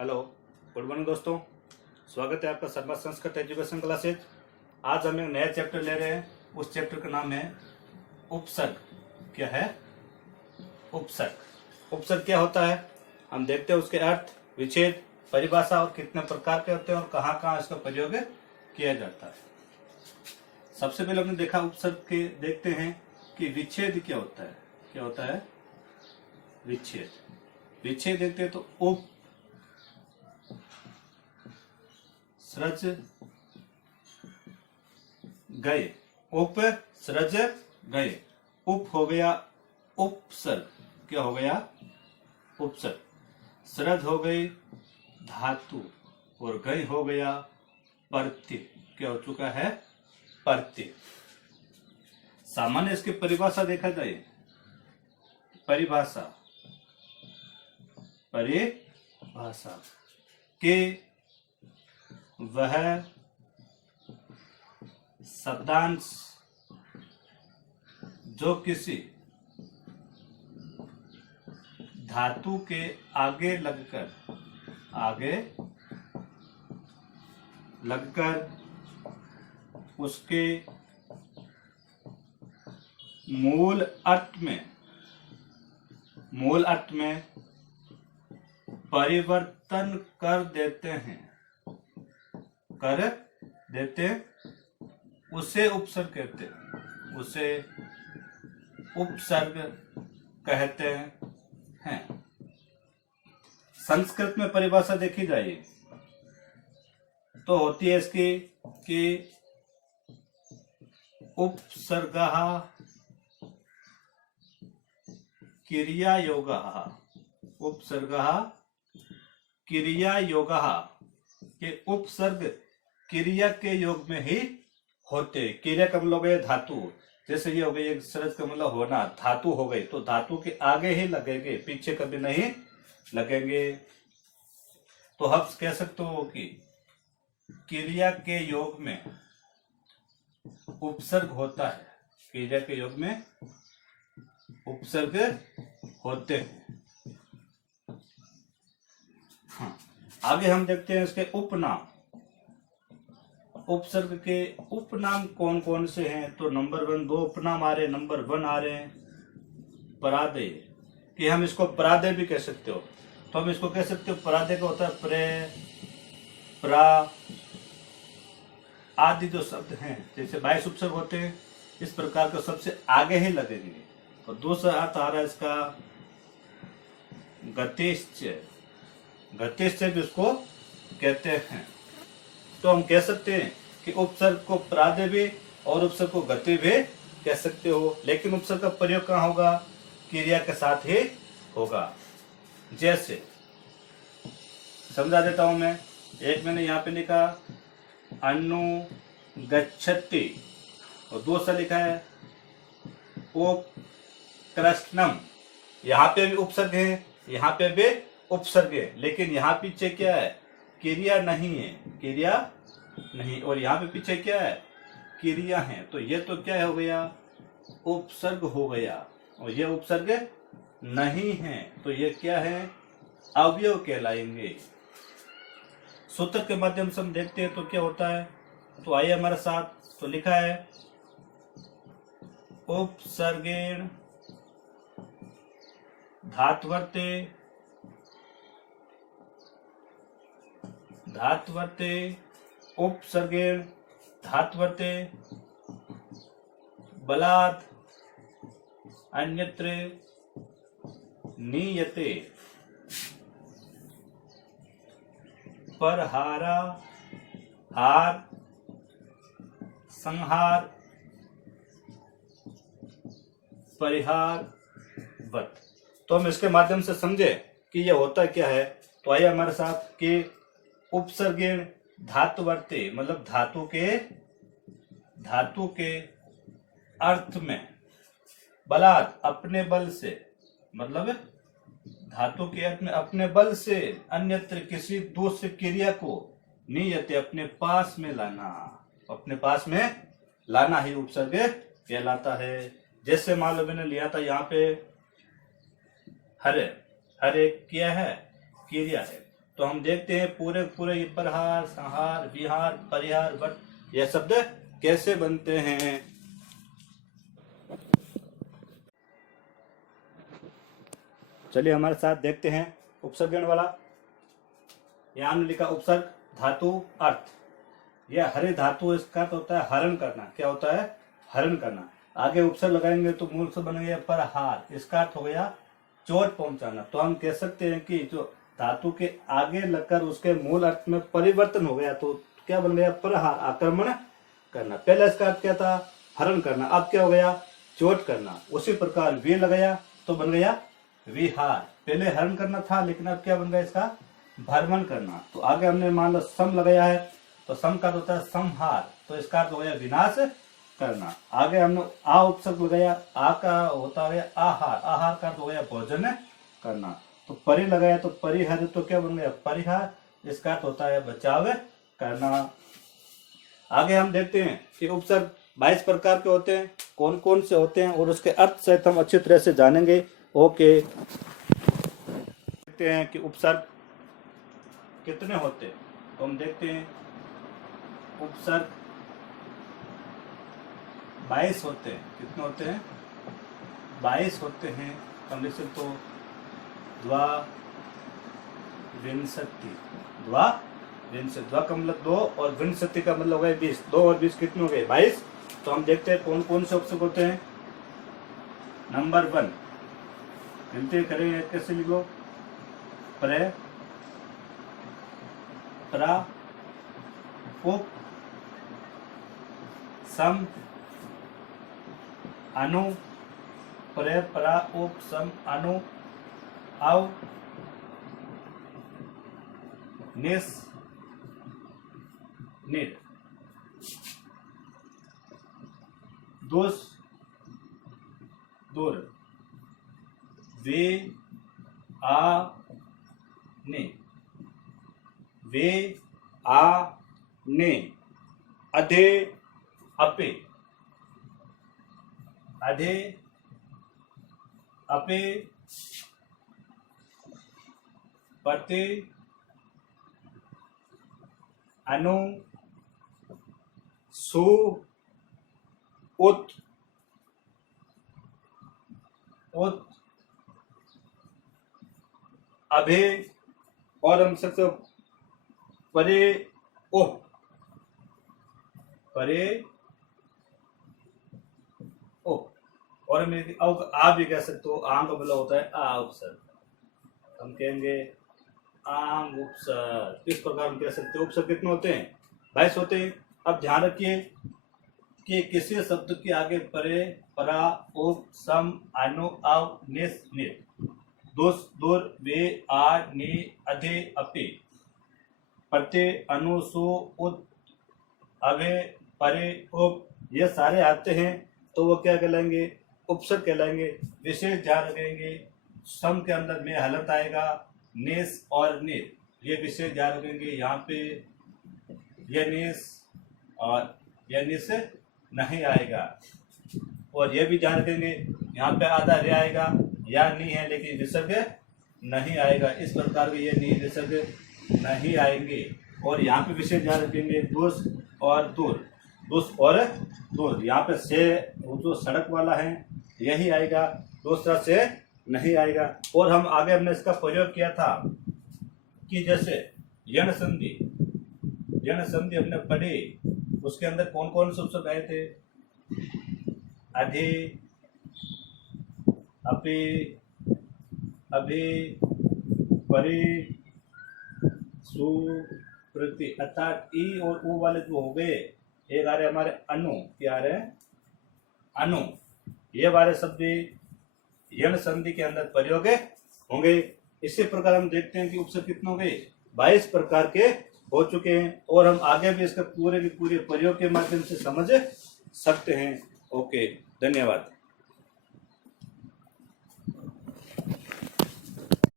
Hello, good morning दोस्तों। स्वागत है आपका शर्मा संस्कृत एजुकेशन क्लासेज। आज हम एक नया चैप्टर ले रहे हैं। उस चैप्टर का नाम है उपसर्ग। क्या है? उपसर्ग। उपसर्ग क्या होता है हम देखते हैं। उसके अर्थ, विच्छेद, परिभाषा और कितने प्रकार के होते हैं और कहाँ कहाँ इसका प्रयोग किया जाता है। सबसे पहले हमने देखा उपसर्ग के, देखते हैं कि विच्छेद क्या होता है। क्या होता है? विच्छेद। विच्छेद देखते हैं तो उप सृज गए, उपसृज गए। उप हो गया उपसर्ग। क्या हो गया? उपसर्ग। सृज हो गई धातु और गए हो गया प्रत्यय। क्या हो चुका है? प्रत्यय। सामान्य इसकी परिभाषा देखा जाए, परिभाषा के वह शब्दांश जो किसी धातु के आगे लगकर उसके मूल अर्थ में परिवर्तन कर देते उसे उपसर्ग कहते हैं। उसे उपसर्ग कहते हैं। संस्कृत में परिभाषा देखी जाए तो होती है इसकी कि उपसर्गः क्रियायोगः। उपसर्गः क्रियायोगः के उपसर्ग क्रिया के योग में ही होते। क्रिया का मतलब है धातु। जैसे ये हो गई एक सृज का मतलब होना, धातु हो गई तो धातु के आगे ही लगेंगे, पीछे कभी नहीं लगेंगे। तो हम कह सकते हो कि क्रिया के योग में उपसर्ग होता है। क्रिया के योग में उपसर्ग होते हैं। हाँ, आगे हम देखते हैं इसके उपनाम। उपसर्ग के उपनाम कौन कौन से हैं? तो नंबर 1 दो उपनाम आ रहे हैं। नंबर 1 आ रहे हैं परादेय, कि हम इसको परादेय भी कह सकते हो। तो हम इसको कह सकते हो परादेय का होता है प्रे, प्रा आदि जो शब्द हैं, जैसे 22 उपसर्ग होते हैं, इस प्रकार के सबसे आगे ही लगेंगे। और दूसरा अर्थ आ रहा है इसका गतिश्च। गतिश्च भी उसको कहते हैं। तो हम कह सकते हैं कि उपसर्ग को परादेय भी और उपसर्ग को गति भी कह सकते हो। लेकिन उपसर्ग का प्रयोग कहाँ होगा? क्रिया के साथ ही होगा। जैसे समझा देता हूं मैं। एक मैंने यहाँ पे लिखा अनुगच्छति और दूसरा लिखा है उपकृष्णम। यहाँ पे भी उपसर्ग है, यहाँ पे भी उपसर्ग है, लेकिन यहाँ पीछे क्या है? क्रिया नहीं है। क्रिया नहीं। और यहाँ पे पीछे क्या है? क्रिया है। तो ये तो क्या हो गया? उपसर्ग हो गया। और ये उपसर्ग नहीं है तो ये क्या है? अवयव कहलाएंगे। सूत्र के माध्यम से हम देखते हैं तो क्या होता है। तो आइए हमारे साथ। तो लिखा है उपसर्गेण धात्वर्ते उपसर्गेण धात्वर्ते बलात् अन्यत्र नीयते परहारा हार संहार परिहार वत। तो हम इसके माध्यम से समझे कि ये होता क्या है। तो आइए हमारे साथ कि उपसर्गेण धात्वर्ते मतलब धातु के अर्थ में, बलात् अपने बल से, मतलब धातु के अर्थ में अपने बल से, अन्यत्र किसी दूसरी क्रिया को, नियते अपने पास में लाना, अपने पास में लाना ही उपसर्ग कहलाता है। जैसे मान लो मैंने लिया था यहाँ पे हरे, हरे क्या है? क्रिया है। तो हम देखते हैं पूरे पूरे प्रहार, संहार, विहार, परिहार, वट यह शब्द कैसे बनते हैं। चलिए हमारे साथ देखते हैं उपसर्गण वाला। यहाँ हमने लिखा उपसर्ग धातु अर्थ। यह हरे धातु, इसका अर्थ होता है हरण करना। क्या होता है? हरण करना। आगे उपसर्ग लगाएंगे तो मूल से बन गया परहार, इसका अर्थ हो गया चोट पहुंचाना। तो हम कह सकते हैं कि जो धातु के आगे लगकर उसके मूल अर्थ में परिवर्तन हो गया तो क्या बन गया? प्रहार, आक्रमण करना। पहले इसका अर्थ क्या था? हरण करना। अब क्या हो गया? चोट करना। उसी प्रकार वे लगाया तो बन गया विहार। पहले हरण करना था लेकिन अब क्या बन गया? इसका भ्रमण करना। तो आगे हमने मान लो सम लगाया है तो सम का होता है संहार, तो इसका अर्थ हो गया विनाश करना। आगे हमने आ उपसर्ग लगाया, आ का होता है आहार, आहार का अर्थ हो गया भोजन करना। तो परि लगाया तो परिहर, तो क्या बन गया? परिहार, इसका अर्थ होता है बचाव करना। आगे हम देखते हैं कि उपसर्ग 22 प्रकार के होते हैं, कौन कौन से होते हैं और उसके अर्थ सहित हम अच्छी तरह से जानेंगे। ओके, देखते हैं कि उपसर्ग कितने होते हैं। तो हम देखते हैं उपसर्ग 22 होते हैं। कितने होते हैं? 22 होते हैं। हम लिख सकते तो द्वाविंशति, द्वाविंशति, द्वा का मतलब 2 और विंशति का मतलब हो गया 20। 2 और 20 कितने हो गए? 22। तो हम देखते हैं कौन कौन से उपसर्ग होते हैं। नंबर 1 गिनती करेंगे, कैसे लिखो? प्रे, प्रा, उप, सम, अनु, प्रे, प्रा, उप, सम, अनु, आव, निस, निर, दुस, दुर, वे, आ, ने, वे, आ, ने, अधे, अपे, अधे, अपे, पते, अनु, सु, उत, उत, अभे, और हम सबसे परे, ओ, परे, ओ, और हम आ भी कह सकते हो। आम का मतलब होता है आ उपसर्ग, हम कहेंगे आम उपसर्ग। इस प्रकार हम कह सकते हो। उपसर्ग कितने होते हैं? 22 होते हैं। अब ध्यान रखिए कि किसी शब्द के आगे परे, परा, उप, सम, अनु, आव, निस, निर, दुस, दुर, वे, आ, ने, अधे, अपे, पते, अनु, सु, उत, अभे, परे, उप, ये सारे आते हैं तो वो क्या कहलाएंगे? उपसर्ग कहलाएंगे। विशेष ध्यान रखेंगे, सम के अंदर में हलंत आएगा, निस और निर, ये विशेष ध्यान रखेंगे। यहाँ पे यह निस और यह निस नहीं आएगा। और यह भी ध्यान रखेंगे, यहाँ पे आधा रे आएगा, या नहीं है लेकिन विसर्ग नहीं आएगा। इस प्रकार के ये नहीं विसर्ग नहीं आएंगे। और यहाँ पे विशेष ध्यान रखेंगे, दुस और दूर, दुस और दूर, यहाँ पे से वो जो सड़क वाला है यही आएगा, दूसरा से नहीं आएगा। और हम आगे हमने इसका प्रयोग किया था कि जैसे यण संधि, यण संधि हमने पढ़ी, उसके अंदर कौन कौन से उपसर्ग आए थे? अधि, अपि, अभि, परि, सु, प्रति, अर्थात ई और उ वाले जो हो गए, एक आ रहे हमारे अनु, क्या आ रहे हैं? अनु, ये वाले शब्द यण संधि के अंदर प्रयोग होंगे। इसी प्रकार हम देखते हैं कि उपसर्ग कितने हो गए? 22 प्रकार के हो चुके हैं। और हम आगे भी इसका पूरे के पूरे प्रयोग के माध्यम से समझ सकते हैं। ओके, धन्यवाद।